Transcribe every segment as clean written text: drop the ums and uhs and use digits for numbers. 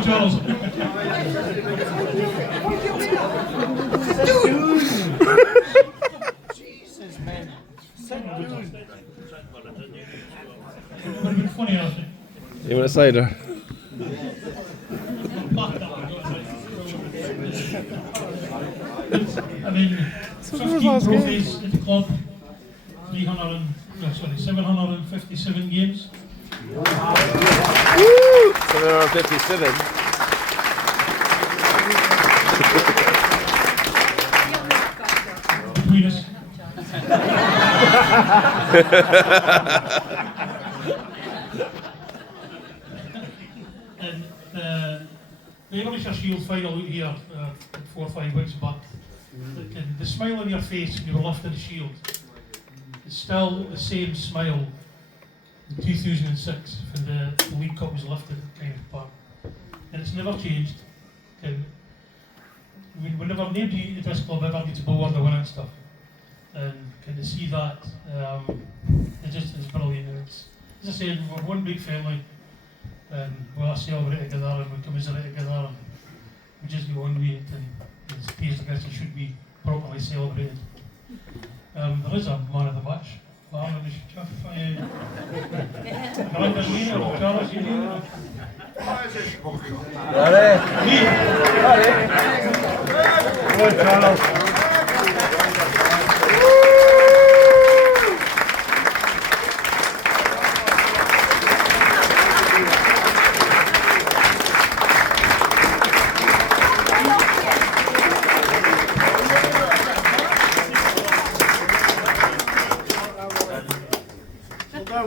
you, Charles. Jesus, man. Would have been funny, I think. You want a cider? I mean, 15 trophies at the club, 757 games. 757. Between us. And the Ayrshire Shield final out here 4 or 5 weeks back, the smile on your face when you were lifting the shield is still the same smile in 2006 when the League Cup was lifted at Kenneth Park. And it's never changed. Whenever nobody at this club ever gets bored of winning stuff, and to see that, it's brilliant. And it's, as I said, we're one big family, and we all celebrate together and we commiserate together, and we just go on with it, and it's pays I guess it should be properly celebrated. There is a man of the match. Charles, you do?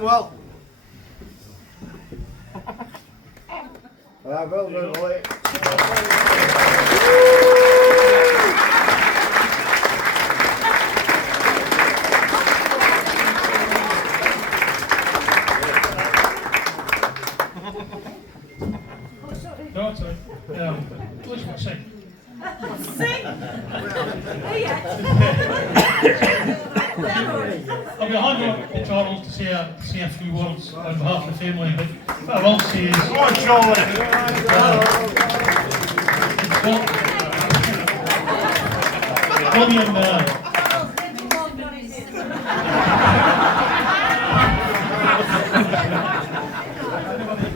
Well. Well done, late. No, it's all right. Let's not sing. Sing! Oh, yeah. I'll be handing up to Charles to say a few words on behalf of the family, but what I will say is... Come on, Charlie! William...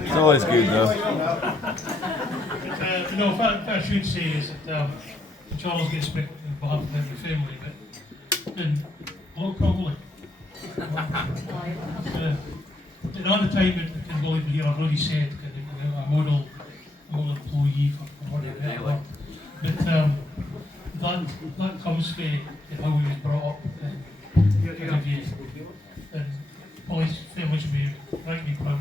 It's always good though. What I should say is that Charles gets respect on behalf of every family, but hello, Connolly. At the time that Ken Bolly here, I've already said a model employee for whatever that word. But that comes from how he was brought up and Bolly's family should be rightly proud.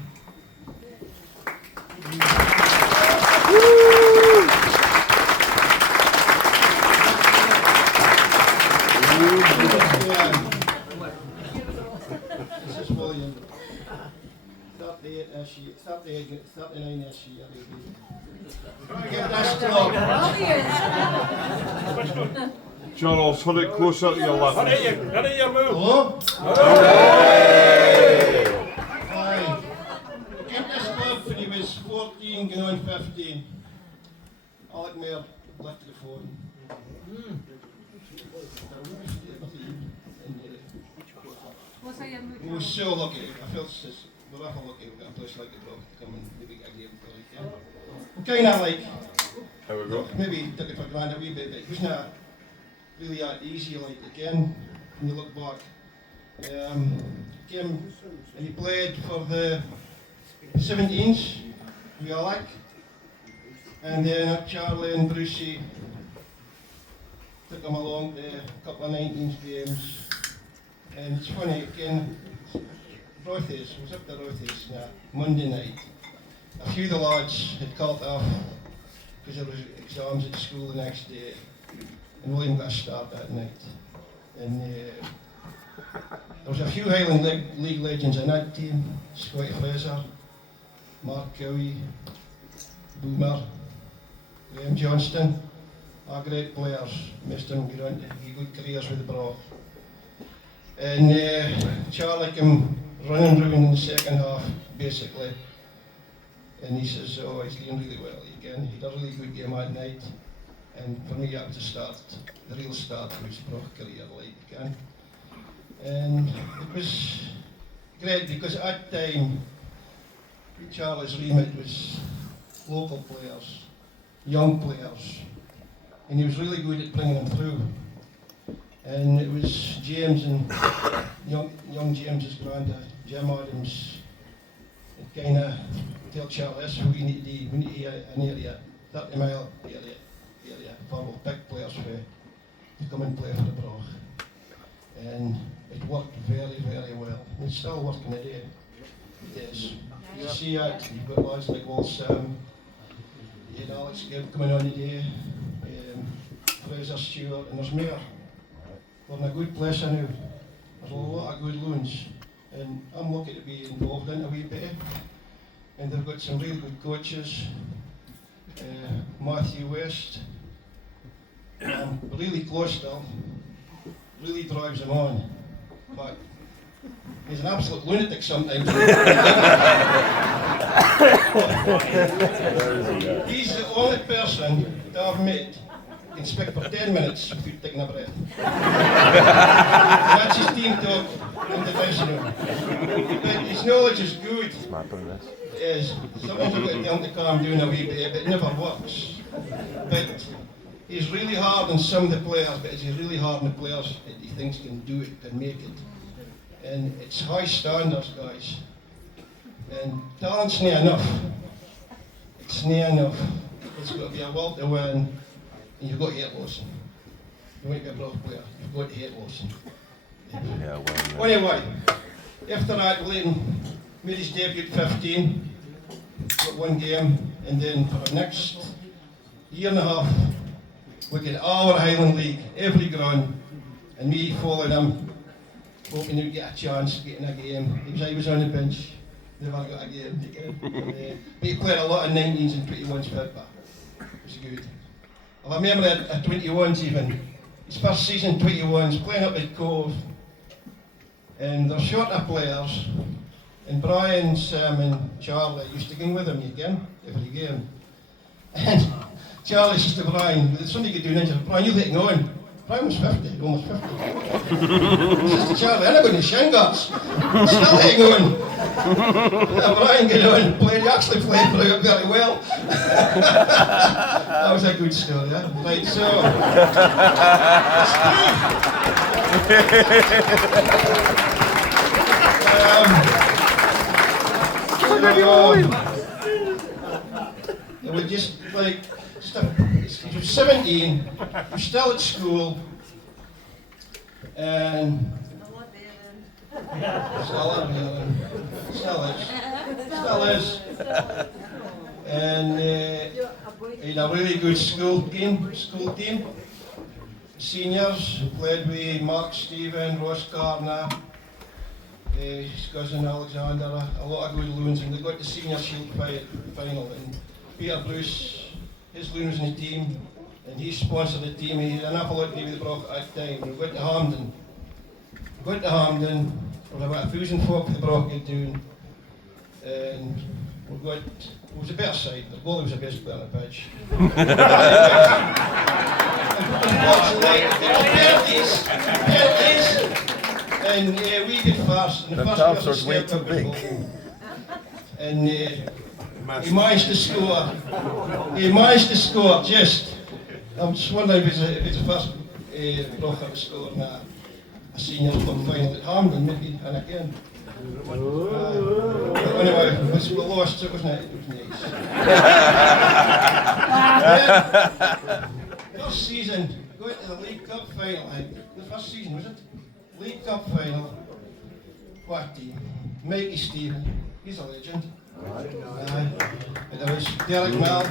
This is William. 38 this year, 39 this year. Trying to get this club. Charles, hold it closer to your left. Hurry your move. Hello? Aye. Came to this club when he was 14, going on 15. Alec Mayer lifted the phone. We were so lucky. I felt we're awful lucky we got a place like the Brock to come and maybe get a game for like that. Kind of like, There we go. maybe took it for granted a wee bit, but it wasn't really that easy like again when you look back. Came and he played for the 17s with Alec, and then Charlie and Brucey took him along to a couple of 19s games. And it's funny, again, Rothes, I was up to Rothes Monday night. A few of the lads had called off because there was exams at school the next day, and William got a start that night. And there was a few Highland League legends in that team: Scotty Fraser, Mark Cowie, Boomer, Graham Johnston, all great players. Most of them got on to good careers with the Brock. And Charlie came running around in the second half, basically. And he says, oh, he's doing really well again. He had a really good game at night. And for me, that was the start, the real start of his pro career, like again. And it was great because at that time, Charlie's remit was local players, young players, and he was really good at bringing them through. And it was James and young James's granddad, Jim Adams, that kind of tell Charlie, this is who we need to do. We need to hear an area, 30-mile area for big players to come and play for the Broch. And it worked very, very well. It's still working today. It is. You see it, you've got lads like Wal Sam, you had Alex Gibb coming on today, Fraser Stewart, and there's more. We're in a good place now. There's a lot of good loans, and I'm lucky to be involved in it a wee bit. And they've got some really good coaches. Matthew West, really close to him, really drives him on. But he's an absolute lunatic sometimes. He's the only person that I've met who can speak for 10 minutes without taking a breath. That's his team talk in the dressing room. But his knowledge is good. Sometimes I've got to tell him to calm down a wee bit, but it never works. But he's really hard on some of the players, but he's really hard on the players that he thinks can do it, can make it. And it's high standards, guys. And talent's not enough. It's not enough. It's got to be a will to win, and you've got to hate losing. You want to be a Broch player, you've got to hate losing. Yeah, well, Anyway, after that, Leighton made his debut at 15, got one game, and then for the next year and a half, we get all the Highland League, every ground, and me following him, hoping he'd get a chance, getting a game. He was on the bench, never got a game again. But he played a lot of 19s and 21s football. It was good. I remember at 21s even, his first season 21s, playing up at Cove, and they're short of players, and Brian, Sam and Charlie used to go with him again, every game. And Charlie says to Brian, there's something you could do ninja, Brian, you letting on. Brian was 50, almost 50. He says to Charlie, I'm not going to Shingarts, still letting on. Brian got on, actually played very well. That was a good story, huh? Right, so, it was just like, he was 17, he was still at school, and still is. And he had a really good school team. Seniors played with Mark Stephen, Ross Garner, his cousin Alexander, a lot of good loons, and they got the senior shield final. And Peter Bruce, his loon was in the team, and he sponsored the team. He had an awful lot to do with the Broch at that time. We went to Hampden. There was about 1,000 folk the Broch had doing, and it was a better side. The goalie was the best player on the pitch. And we did first. And the first person way too big. And he managed to score. Just. I'm just wondering if it's the first Broch ever scored in a senior club final at Hampden, maybe, and again. Anyway, we lost, so it wasn't it? It was nice. First season, going to the League Cup final, the first season, was it? League Cup final. What team? Mikey Stephen, he's a legend. And there was Derek Mel.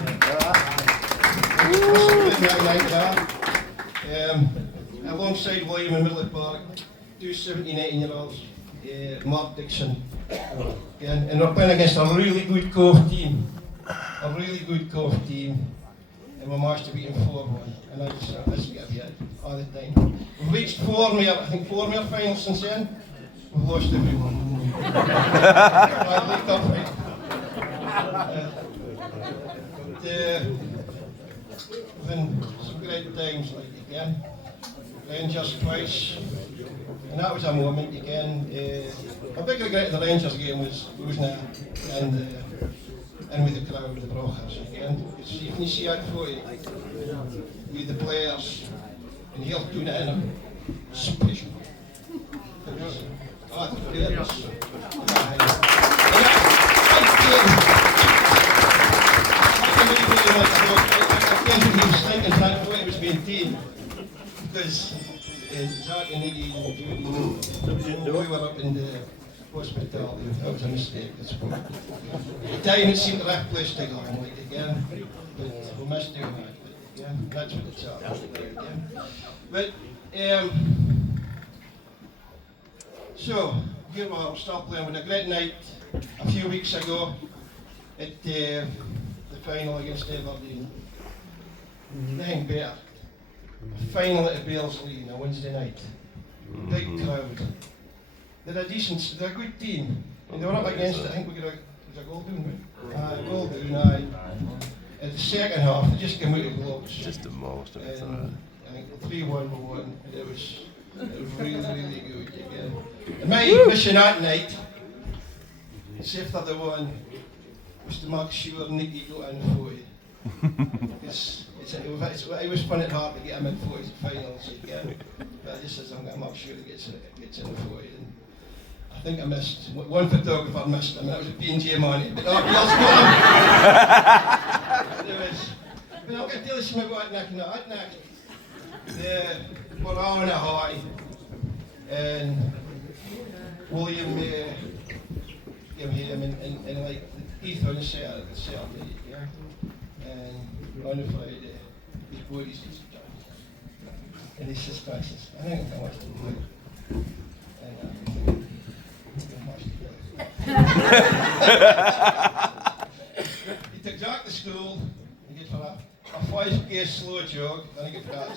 Alongside William in Middle Park, two 17, 18-year-olds. Mark Dixon, and we're playing against a really good Cove team, and we managed to beat him 4-1, and I just got to be it all the time. We've reached four more finals since then. We've lost every one. League Cup final. been some great times like again. Rangers twice, and that was a moment again. My big regret of the Rangers game was losing it and with the crowd, the Brochers again. You can see that photo with the players and he'll doing it in a special. Oh, the players. I can't believe he was thinking that way it was being team. Because Zach and Iggy and Judy, we were up in the hospital. That was a mistake, I suppose. The time it seemed the right place to go, like again. But we must do that. But again, that's what it's all again. But so here we are, still playing with a great night a few weeks ago at the final against Aberdeen. Nothing better. Final at Bearsley on a Wednesday night. Big crowd. They're a good team. And they were up against it. I think we got a goal doing, right? Goal doing, aye. In the second half, they just came out of blocks. Just the most of it. I think 3-1 we won. It was really, really good again. And my mission that night, except for the one, was to make sure Nicky got in for you. It was fun at heart to get him in for his finals again. But I just says I'm going to make sure he gets in for you. And I think I missed, one photographer missed him, and that was a P&J money. But nobody else got him. But I'll get to tell you something about Nick now. At Nick, we're on a high. And William came here and like Heath on the Saturday, yeah. And on the Friday, his boys just and his sister says, I think I'm going to watch the play. And he took Jack to school, he gets for a 5k slow jog, then he gets back.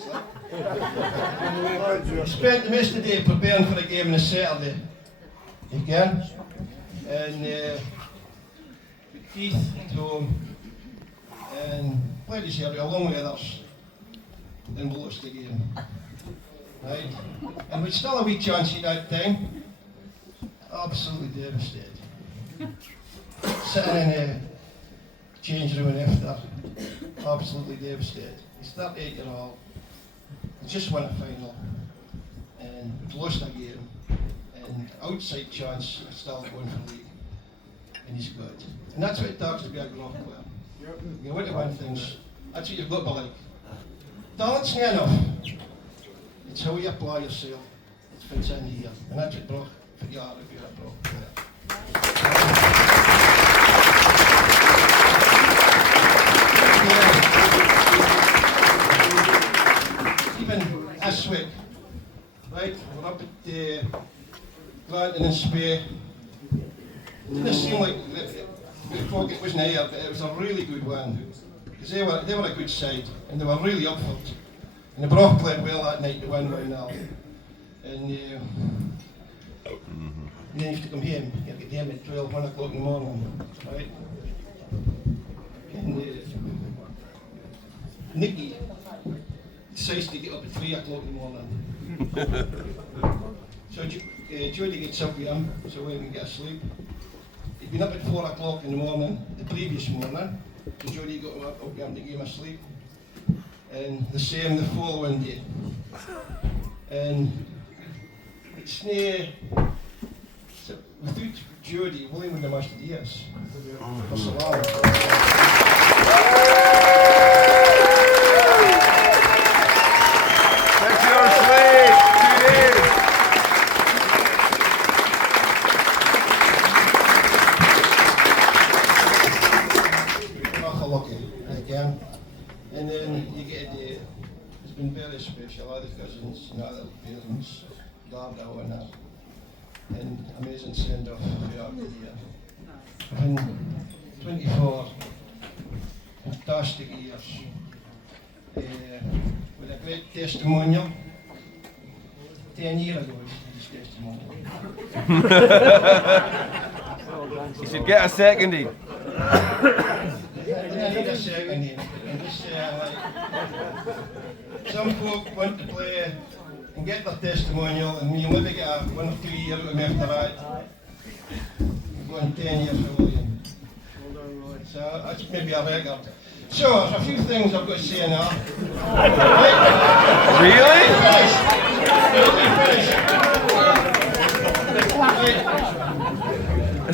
He spent the rest of the day preparing for the game on a Saturday. Again. And Keith at home and played his area along with others and we lost the game. Right? And we'd still a wee chance at that time. Absolutely devastated. Sitting in a change room after, absolutely devastated. He's 38-year-old, just won a final and lost a game. And outside chance, still going for the league. And he's good. And that's what it takes to be a golf player. You want to win things, that's what you've got to like. Talent's not enough. It's how you apply yourself. It fits in here. And that's what Broch, for you are if you're a Broch player. Even this week, right, we're up at Granton and Spey. It didn't seem like it wasn't here, but it was a really good win. Because they were a good side, and they were really up for it. And the Broch played well that night to win 1-0. And then you have to come home. You have to get home at 12, 1 o'clock in the morning, right? And Nicky decides to get up at 3 o'clock in the morning. So Jody gets up with him, so we can get asleep. He'd been up at 4 o'clock in the morning, the previous morning, so Jody got him up with him to get him asleep. And the same the following day. And it's near, so without Jody, William would have missed the years. For so long. Thanks for your sleep. 2 days. Again. And then you get a day. It's been very special. Other cousins and other parents, Dardo and that. And amazing send off throughout the year. And 24 fantastic years. With a great testimonial. 10 years ago, his testimonial. You should get a seconding. I need a second here. And just say, some folk want to play and get their testimonial, and you maybe get a 1 or 2 year out of them after that. You're going 10 years for William. So that's maybe a record. So there's a few things I've got to say now. Really? Finish.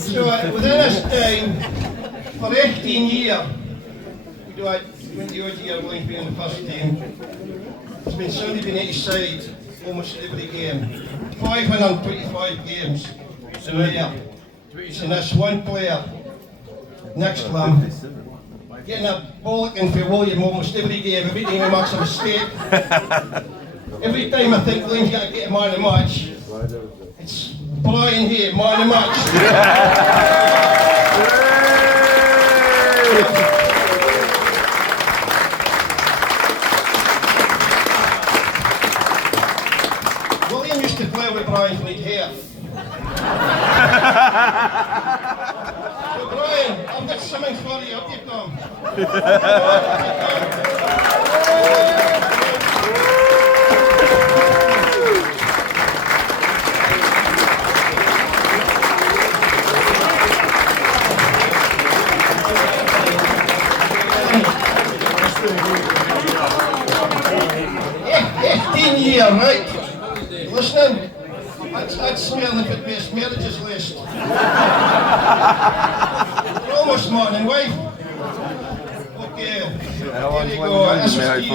So within this time, for 18 years, we do had 20 odd years William's been in the first team. It's been somebody been at his side almost every game. 525 games in there. And that's one player next to him getting a bollocking for William almost every game. Every time he makes a mistake. Every time I think William's got to get a man of the match, it's Brian here, man of the match. William used to play with Brian when he'd hair. So Brian, I've got something for you, up you come. 18 years, right? Listening? I'd smell if it was marriages list. We're almost man and wife. Okay. How long Here have you you go. been This is married for?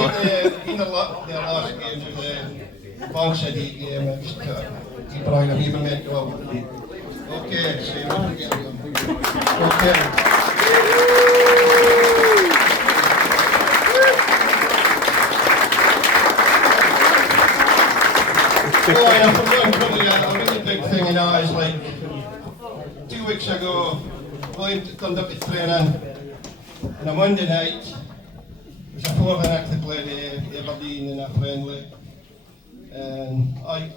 in the last game of the Bank City game. Keep Brian, I've even meant to go. Okay, so you won't forget them. Okay. Oh, and I forgot probably a really big thing in ours, like 2 weeks ago, William turned up to training on a Monday night. It was a 4th act to play the Aberdeen in a friendly. And I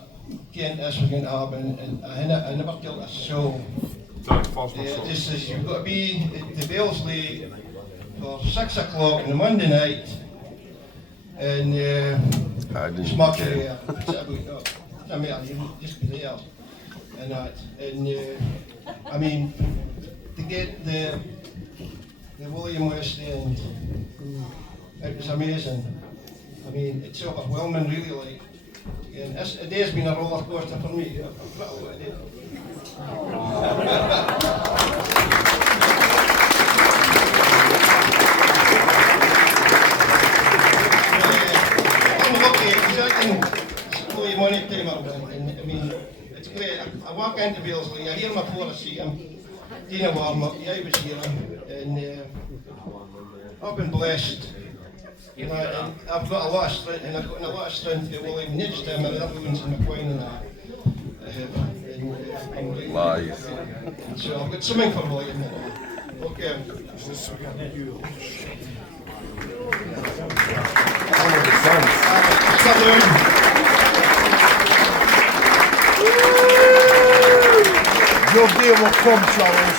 knew this was going to happen, and I never told a soul. Just says you've got to be at the Balesley for 6 o'clock on a Monday night. And I didn't smart care. there. It's about I mean, you just be there and that. And I mean, to get the William West End, it was amazing. I mean, it's overwhelming, really. Like, and the day's been a roller coaster for me. I'm proud of it. Money time up, and I mean, it's great. I walk into Balesley, I hear him before I see him, doing a warm up, I was here, and I've been blessed. You know, and I've got a lot of strength, and I've got a lot of strength to William, not just him, and other ones in McQueen and that. I'm really Lies. So I've got something for William. Okay. Your deal will come, Charles.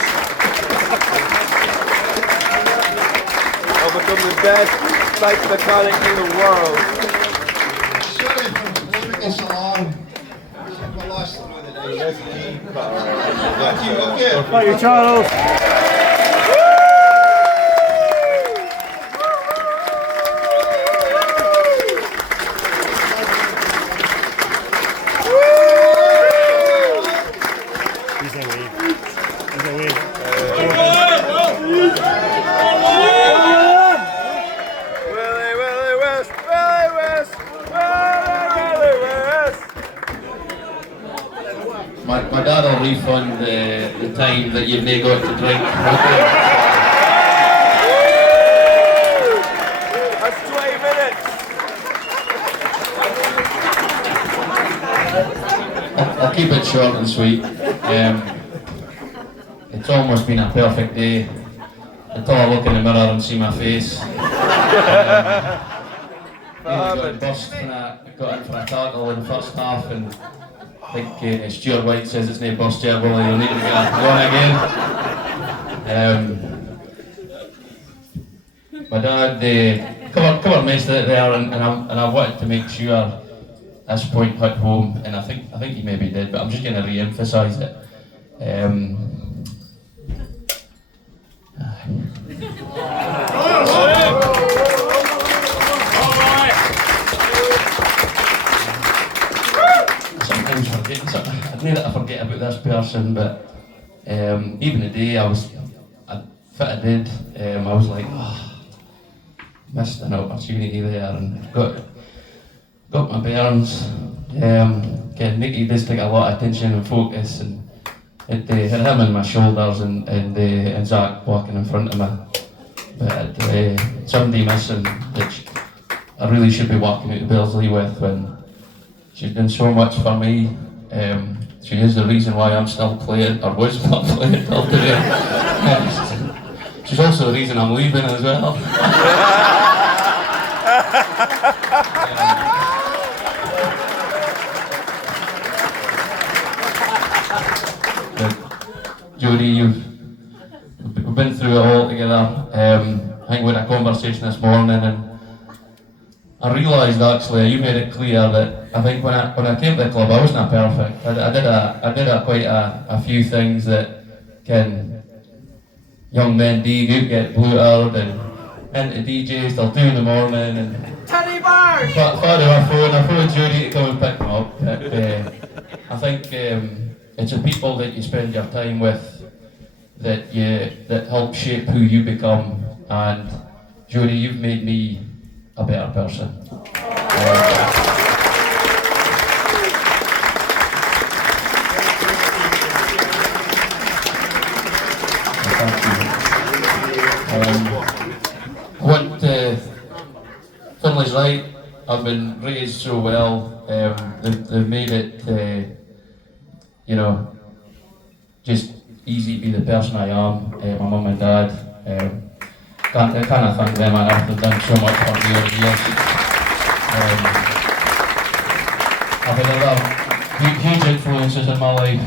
I'll become the best bike mechanic in the world. Sorry for speaking so long. My last through the day. Thank you, okay. Thank you, Charles. My dad will refund the time that you've not got to drink. That's 20 minutes. I'll keep it short and sweet. It's almost been a perfect day until I look in the mirror and see my face. I got in for a tackle in the first half, and I think Stuart White says it's no burst yet, well, you'll need to get one again. my dad covered most of it there, and I wanted to make sure this point hit home, and I think he maybe did, but I'm just going to re-emphasise it. Sometimes I know that I forget about this person, but even the day I did, I was like, oh, missed an opportunity there, and got my bearings. Nicky does take a lot of attention and focus, and it had him on my shoulders and Zach walking in front of me. But somebody missing, which I really should be walking out to Belsley with, when she's done so much for me. She is the reason why I'm still playing, or was not playing till today. She's also the reason I'm leaving as well. Jodie, we've been through it all together. I think we had a conversation this morning, and I realised actually you made it clear that I think when I came to the club I wasn't perfect. I did quite a few things that young men do, get blued and into DJs till 2 in the morning, and Teddy bears! I phoned Jodie to come and pick me up. I think it's the people that you spend your time with that help shape who you become, and Jodie, you've made me a better person. Finley's right, I've been raised so well, they've made it, just easy to be the person I am. My mum and dad, can't thank them enough, they've done so much for me over the years. I've had other huge influences in my life,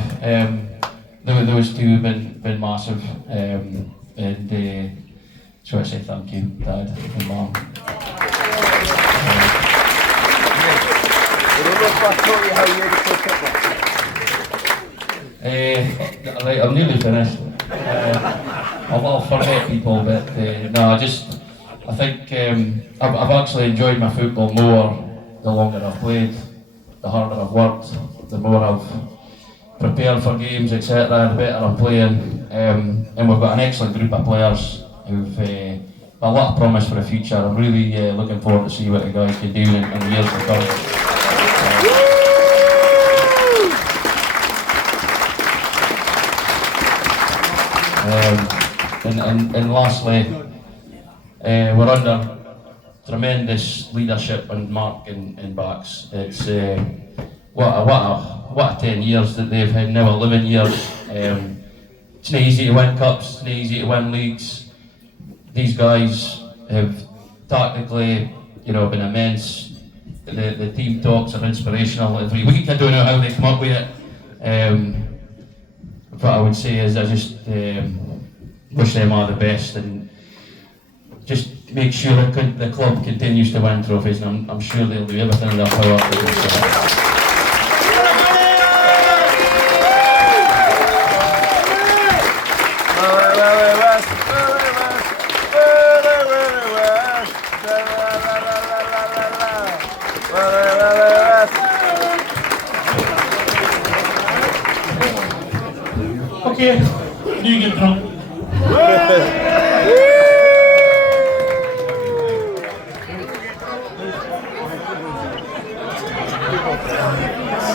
those two have been massive, and so I say thank you, Dad and Mum. I don't know if I taught you how you to Right, I'm nearly finished. I'll forget people, but no, I think I've actually enjoyed my football more the longer I've played, the harder I've worked, the more I've prepared for games, etc., the better I'm playing. And we've got an excellent group of players who've a lot of promise for the future. I'm really looking forward to see what the guys can do in the years to come. And lastly, we're under tremendous leadership and Mark and Bax. It's what a 10 years that they've had now, 11 years. It's not easy to win cups, it's not easy to win leagues. These guys have tactically, been immense. The team talks are inspirational every week. I don't know how they come up with it. What I would say is I just wish them all the best, and just make sure that the club continues to win trophies, and I'm sure they'll do everything in their power to do so. Okay, you get drunk.